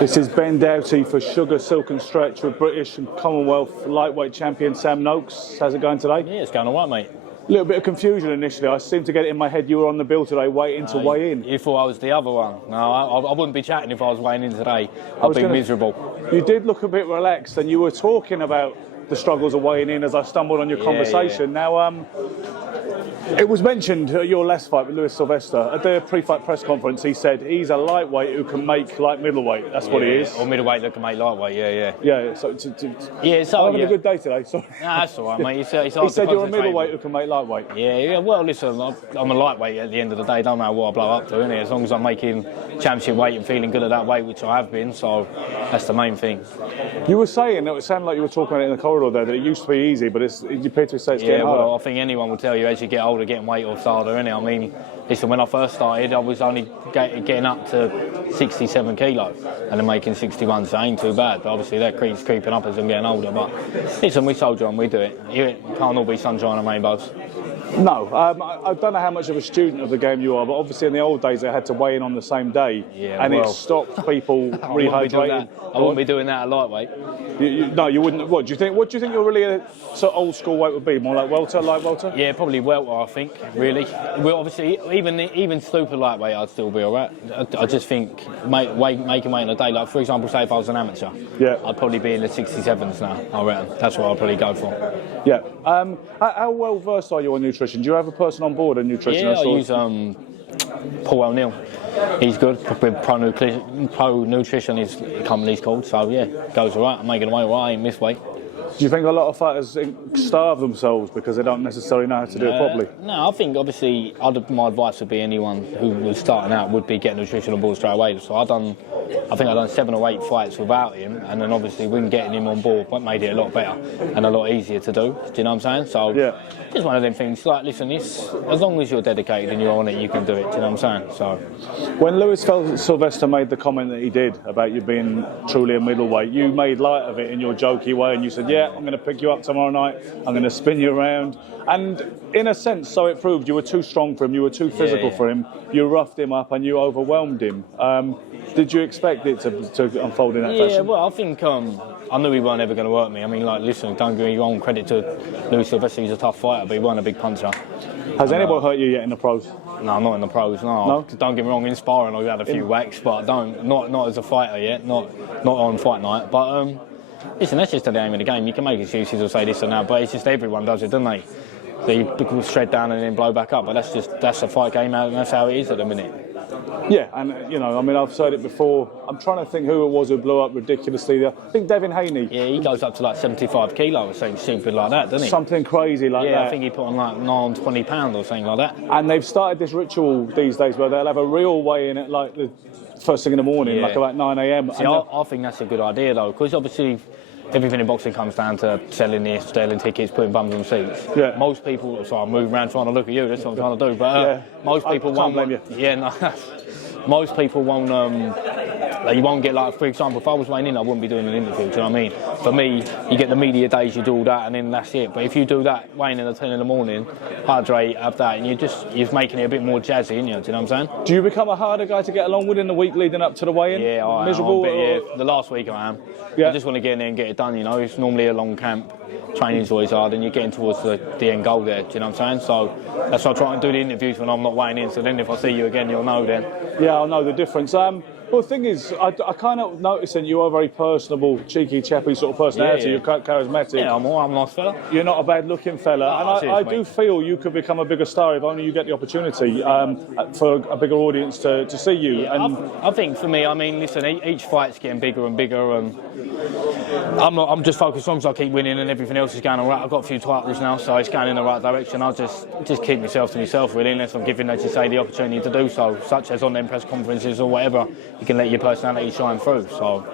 This is Ben Doughty for Sugar, Silk and Stretch with British and Commonwealth Lightweight Champion Sam Noakes. How's it going today? Yeah, it's going all right, mate. A little bit of confusion initially. I seem to get it in my head you were on the bill today waiting to weigh in. You thought I was the other one. No, I wouldn't be chatting if I was weighing in today. I'd be miserable. You did look a bit relaxed and you were talking about the struggles of weighing in as I stumbled on your conversation. Yeah. Now, it was mentioned at your last fight with Lewis Sylvester. At the pre-fight press conference, he said he's a lightweight who can make like middleweight. That's what he is. Or middleweight that can make lightweight, yeah. Yeah, so... I'm having a good day today, sorry. Nah, that's all right, mate. He said you're a middleweight who can make lightweight. Yeah, well, listen, I'm a lightweight at the end of the day. Don't matter what I blow up to, innit? As long as I'm making championship weight and feeling good at that weight, which I have been, so that's the main thing. You were saying, it sounded like you were talking about it in the corridor there, that it used to be easy, but you appear to say it's getting harder. Well, I think anyone will tell you as you get older, getting weight off's harder, innit? I mean, listen, when I first started, I was only getting up to 67 kilos and then making 61, so it ain't too bad. But obviously that keeps creeping up as I'm getting older. But listen, we soldier on, we do it. You can't all be sunshine and rainbows. No, I don't know how much of a student of the game you are, but obviously in the old days they had to weigh in on the same day, it stopped people rehydrating. I wouldn't be doing that at lightweight. No, you wouldn't. What do you think? What do you think your really sort of old school weight would be? More like welter, light welter? Yeah, probably welter. I think really. Well, obviously, even super lightweight, I'd still be alright. I just think making weight in a day. Like for example, say if I was an amateur, I'd probably be in the 67s now. I reckon that's what I'd probably go for. Yeah. How well versed are you on nutrition? Do you have a person on board, a nutritionist? Yeah, I use Paul O'Neill. He's good. Pro Nutrition is the company's called. So yeah, goes alright. I'm making weight right. I ain't missed weight. Do you think a lot of fighters starve themselves because they don't necessarily know how to do it properly? No, I think obviously my advice would be anyone who was starting out would be get nutrition on board straight away. So I think I've done 7 or 8 fights without him, and then obviously when getting him on board made it a lot better and a lot easier to do. Do you know what I'm saying? So it's one of them things. Like, listen, as long as you're dedicated and you're on it, you can do it. Do you know what I'm saying? So when Lewis Sylvester made the comment that he did about you being truly a middleweight, you made light of it in your jokey way, and you said, "Yeah, I'm going to pick you up tomorrow night. I'm going to spin you around." And in a sense, so it proved you were too strong for him. You were too physical for him. You roughed him up and you overwhelmed him. Did you expect it to unfold in that fashion? Yeah, well, I think I knew he weren't ever going to hurt me. I mean, like, listen, don't give me wrong credit to Lewis Sylvester. He's a tough fighter, but he wasn't a big puncher. Has anyone hurt you yet in the pros? No, not in the pros. No. Don't get me wrong. In sparring, I've had a few whacks, but not as a fighter yet. Not on fight night. But listen, that's just the aim of the game. You can make excuses or say this and that, but it's just everyone does it, don't they? They shred down and then blow back up. But that's a fight game, and that's how it is at the minute. Yeah, and I mean, I've said it before. I'm trying to think who it was who blew up ridiculously. I think Devin Haney. Yeah, he goes up to like 75 kilos or something stupid like that, doesn't he? Something crazy like that. Yeah, I think he put on like 20 pounds or something like that. And they've started this ritual these days where they'll have a real weigh-in at like the first thing in the morning, like about 9 a.m. See, I think that's a good idea though, because obviously everything in boxing comes down to selling tickets, putting bums on seats. Yeah. Most people, so I'm moving around trying to look at you, that's what I'm trying to do, but most people won't blame you. Yeah, no. Most people won't, you won't get, like, for example, if I was weighing in, I wouldn't be doing an interview, do you know what I mean? For me, you get the media days, you do all that, and then that's it. But if you do that, weighing in at 10 in the morning, hydrate, have that, and you're making it a bit more jazzy, you know what I'm saying? Do you become a harder guy to get along with in the week leading up to the weigh-in? Yeah, I am. Miserable? The last week I am. Yeah. I just want to get in there and get it done, you know? It's normally a long camp. Training's always hard, and you're getting towards the end goal there, do you know what I'm saying? So that's why I try and do the interviews when I'm not weighing in, so then if I see you again, you'll know then. Yeah, I'll know the difference. Well, the thing is, I kind of noticed that you are a very personable, cheeky, chappy sort of personality. You're quite charismatic. Yeah, I'm a nice fella. You're not a bad-looking fella. And I do feel you could become a bigger star if only you get the opportunity for a bigger audience to see you. Yeah, and I think for me, I mean, listen, each fight's getting bigger and bigger, and I'm just focused, as long as I keep winning and everything else is going all right. I've got a few titles now, so it's going in the right direction. I'll just keep myself to myself, really, unless I'm given, as you say, the opportunity to do so, such as on them press conferences or whatever. You can let your personality shine through. So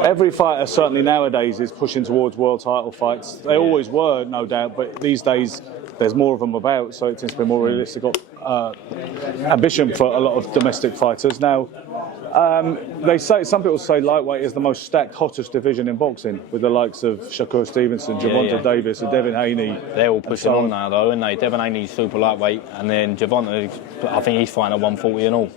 every fighter, certainly nowadays, is pushing towards world title fights. They always were, no doubt, but these days there's more of them about, so it tends to be more realistic ambition for a lot of domestic fighters. Now, some people say lightweight is the most stacked, hottest division in boxing, with the likes of Shakur Stevenson, Gervonta Davis, and Devin Haney. They're all pushing on now, though, aren't they? Devin Haney's super lightweight, and then Gervonta, I think he's fighting at 140 and all.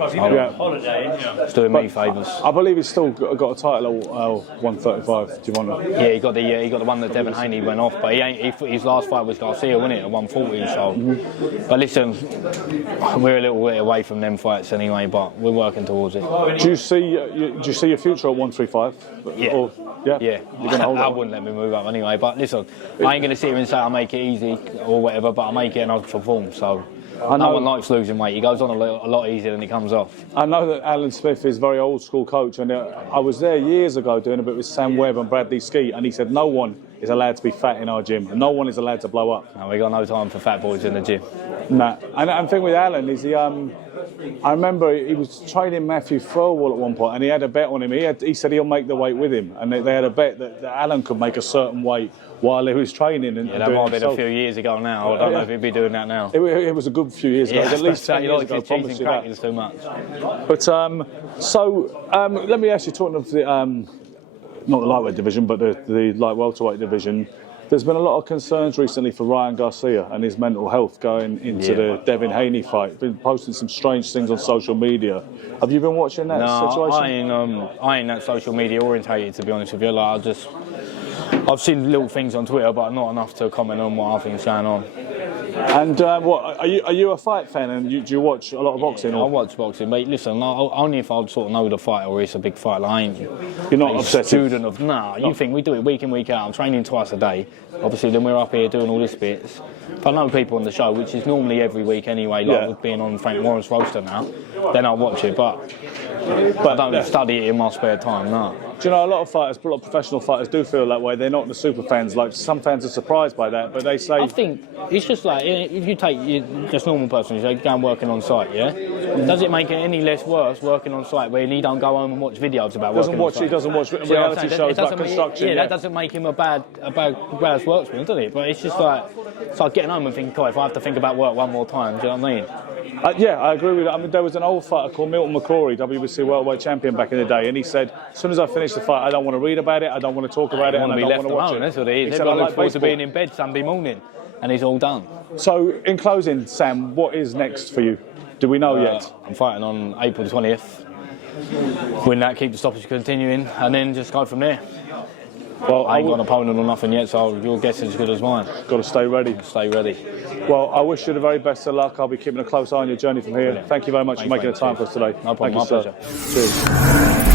It's doing me favours. I believe he's still got a title at 135. Do you want to? Yeah, he got the one that Devin Haney went off, but his last fight was Garcia, wasn't it, at 140. So, but listen, we're a little bit away from them fights anyway, but we're working towards it. Do you see your future at 135? Yeah. Or, yeah. You're gonna hold I wouldn't let me move up anyway. But listen, I ain't gonna sit here and say I make it easy or whatever, but I make it and I perform. So. No one likes losing weight. He goes on a lot easier than he comes off. I know that Alan Smith is a very old school coach, and I was there years ago doing a bit with Sam Webb and Bradley Skeet, and he said no one is allowed to be fat in our gym, and no one is allowed to blow up. No, we got no time for fat boys in the gym. Nah. And the thing with Alan is I remember he was training Matthew Thirlwall at one point, and he had a bet on him. He said he'll make the weight with him, and they had a bet that Alan could make a certain weight while he was training. And that might have been a few years ago now. I don't know if he'd be doing that now. It was a good few years ago. At least 10 years ago. Cheese and crack is too much. But let me ask you, talking of the not the lightweight division, but the light welterweight division. There's been a lot of concerns recently for Ryan Garcia and his mental health going into the Devin Haney fight. Been posting some strange things on social media. Have you been watching that situation? I ain't that social media orientated, to be honest with you. Like, I've seen little things on Twitter, but not enough to comment on what I think is going on. And what are you a fight fan? And do you watch a lot of boxing? I watch boxing, mate. Listen, only if I'd sort of know the fight or it's a big fight. Like, you're not obsessive. Student of you think we do it week in, week out. I'm training twice a day. Obviously, then we're up here doing all this bits. If I know people on the show, which is normally every week anyway, like with being on Frank Warren's roster now, then I'll watch it. But I don't study it in my spare time. No. Do you know, a lot of professional fighters do feel that way. They're not the super fans. Like, some fans are surprised by that, but they say... I think it's just like, if you take just normal person, you say, go and working on site, yeah? Does it make it any less worse working on site where he don't go home and watch videos about working on site? He doesn't watch reality shows about construction. That doesn't make him a bad worksman, does it? But it's just like, it's like getting home and thinking, if I have to think about work one more time, do you know what I mean? Yeah, I agree with that. I mean, there was an old fighter called Milton McCrory, WBC Worldwide Champion back in the day, and he said, as soon as I finish the fight, I don't want to read about it, I don't want to talk about it, and I don't want to watch it. That's what it is. Everyone looks forward to being in bed Sunday morning, and he's all done. So, in closing, Sam, what is next for you? Do we know yet? I'm fighting on April 20th. Win that, keep the stoppage continuing, and then just go from there. Well, I ain't got an opponent or nothing yet, so your guess is as good as mine. Got to stay ready. Stay ready. Well, I wish you the very best of luck. I'll be keeping a close eye on your journey from here. Brilliant. Thank you very much for making the time for us today. No problem, my pleasure. Cheers.